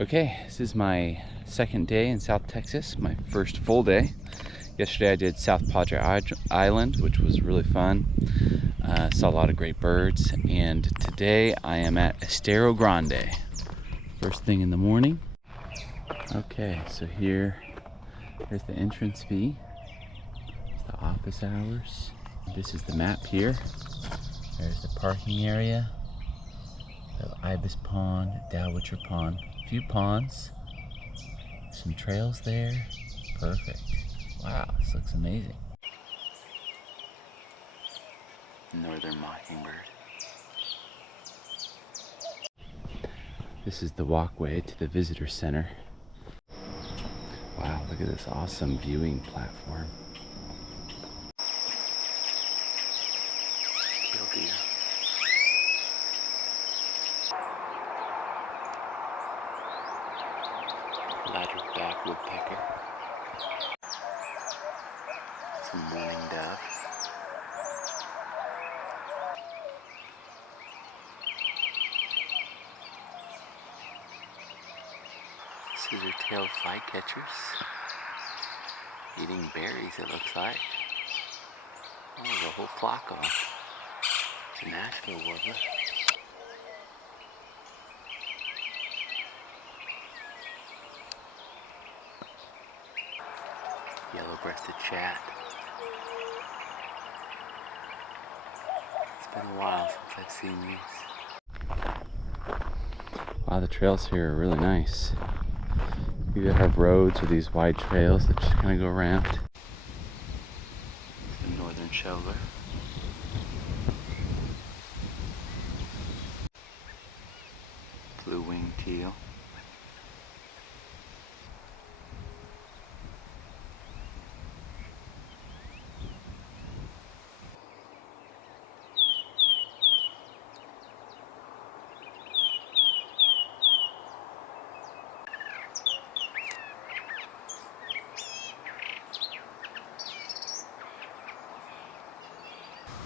Okay, this is my second day in South Texas, my first full day. Yesterday I did South Padre Island, which was really fun. Saw a lot of great birds, and today I am at Estero Grande. First thing in the morning. Okay, so here's the entrance fee. It's the office hours. This is the map here. There's the parking area. The Ibis Pond, Dowitcher Pond. A few ponds. Some trails there. Perfect. Wow, this looks amazing. Northern mockingbird. This is the walkway to the visitor center. Wow, look at this awesome viewing platform. Killdeer. Ladderback woodpecker. Some mourning dove. Scissor-tailed flycatchers. Eating berries, it looks like. Oh, there's a whole flock of them. It's a Nashville warbler. Yellow-breasted chat. It's been a while since I've seen these. Wow, the trails here are really nice. You either have roads or these wide trails that just kind of go around. It's a northern shoveler. Blue-winged teal.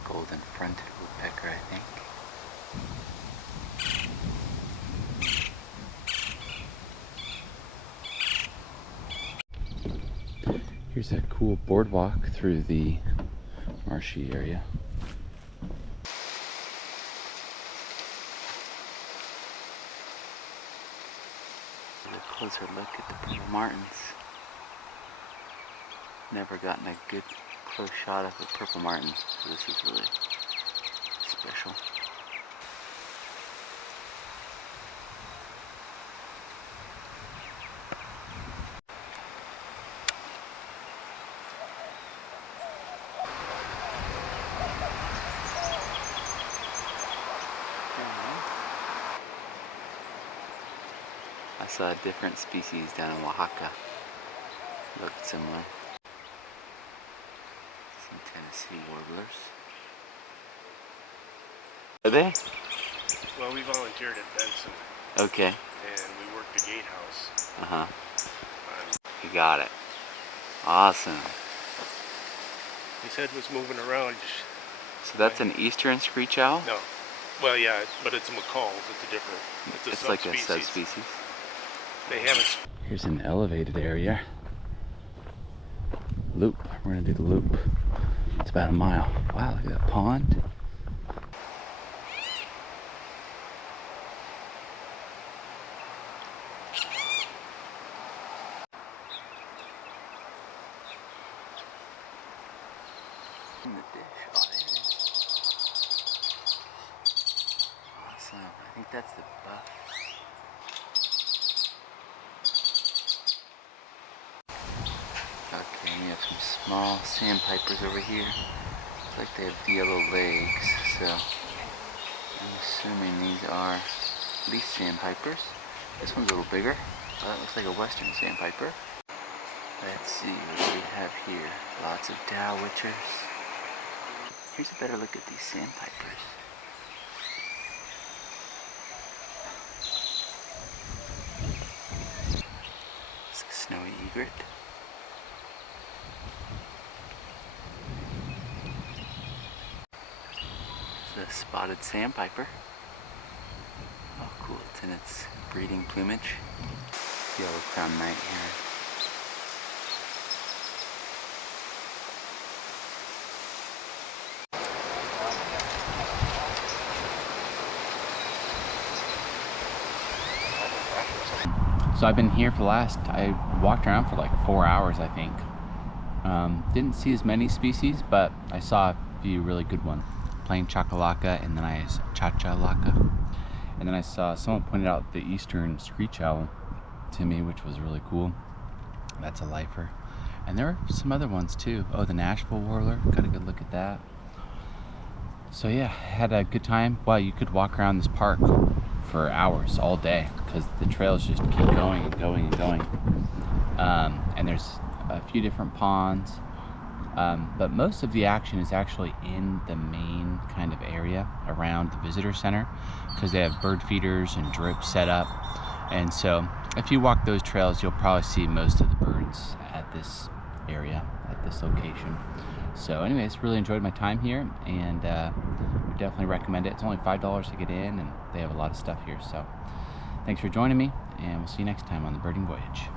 Golden fronted woodpecker, I think. Here's a cool boardwalk through the marshy area. A closer look at the purple martins. Never gotten a good close shot of the purple martin, so this is really special. I saw a different species down in Oaxaca. Looked similar. Some Tennessee warblers. Are they? Well, we volunteered at Benson. Okay. And we worked the gatehouse. Uh-huh. You got it. Awesome. His head was moving around. So that's an eastern screech owl? No. Well, yeah, but it's a McCall. It's a different. It's a like subspecies. a subspecies. They haven't. Here's an elevated area. Loop. We're gonna do the loop. It's about a mile. Wow, look at that pond. In the dish. Oh, there it is. Awesome. I think that's the buff. Okay, we have some small sandpipers over here. Looks like they have yellow legs, so I'm assuming these are leaf sandpipers. This one's a little bigger. That looks like a western sandpiper. Let's see what we have here. Lots of dowitchers. Here's a better look at these sandpipers. It's a snowy egret. It's a spotted sandpiper. Oh cool, it's in its breeding plumage. Yellow crown knight here. So I've been here for I walked around for like 4 hours, I think. Didn't see as many species, but I saw a few really good ones. Plain chacalaca, and then chachalaca. And then I saw someone pointed out the eastern screech owl to me, which was really cool. That's a lifer. And there were some other ones too. Oh, the Nashville warbler, got a good look at that. So yeah, had a good time. Well, you could walk around this park for hours all day because the trails just keep going and going and going. And there's a few different ponds, but most of the action is actually in the main kind of area around the visitor center because they have bird feeders and drip set up. And so if you walk those trails, you'll probably see most of the birds at this area, at this location. So anyways, really enjoyed my time here, and would definitely recommend it. It's only $5 to get in, and they have a lot of stuff here. So thanks for joining me, and we'll see you next time on the Birding Voyage.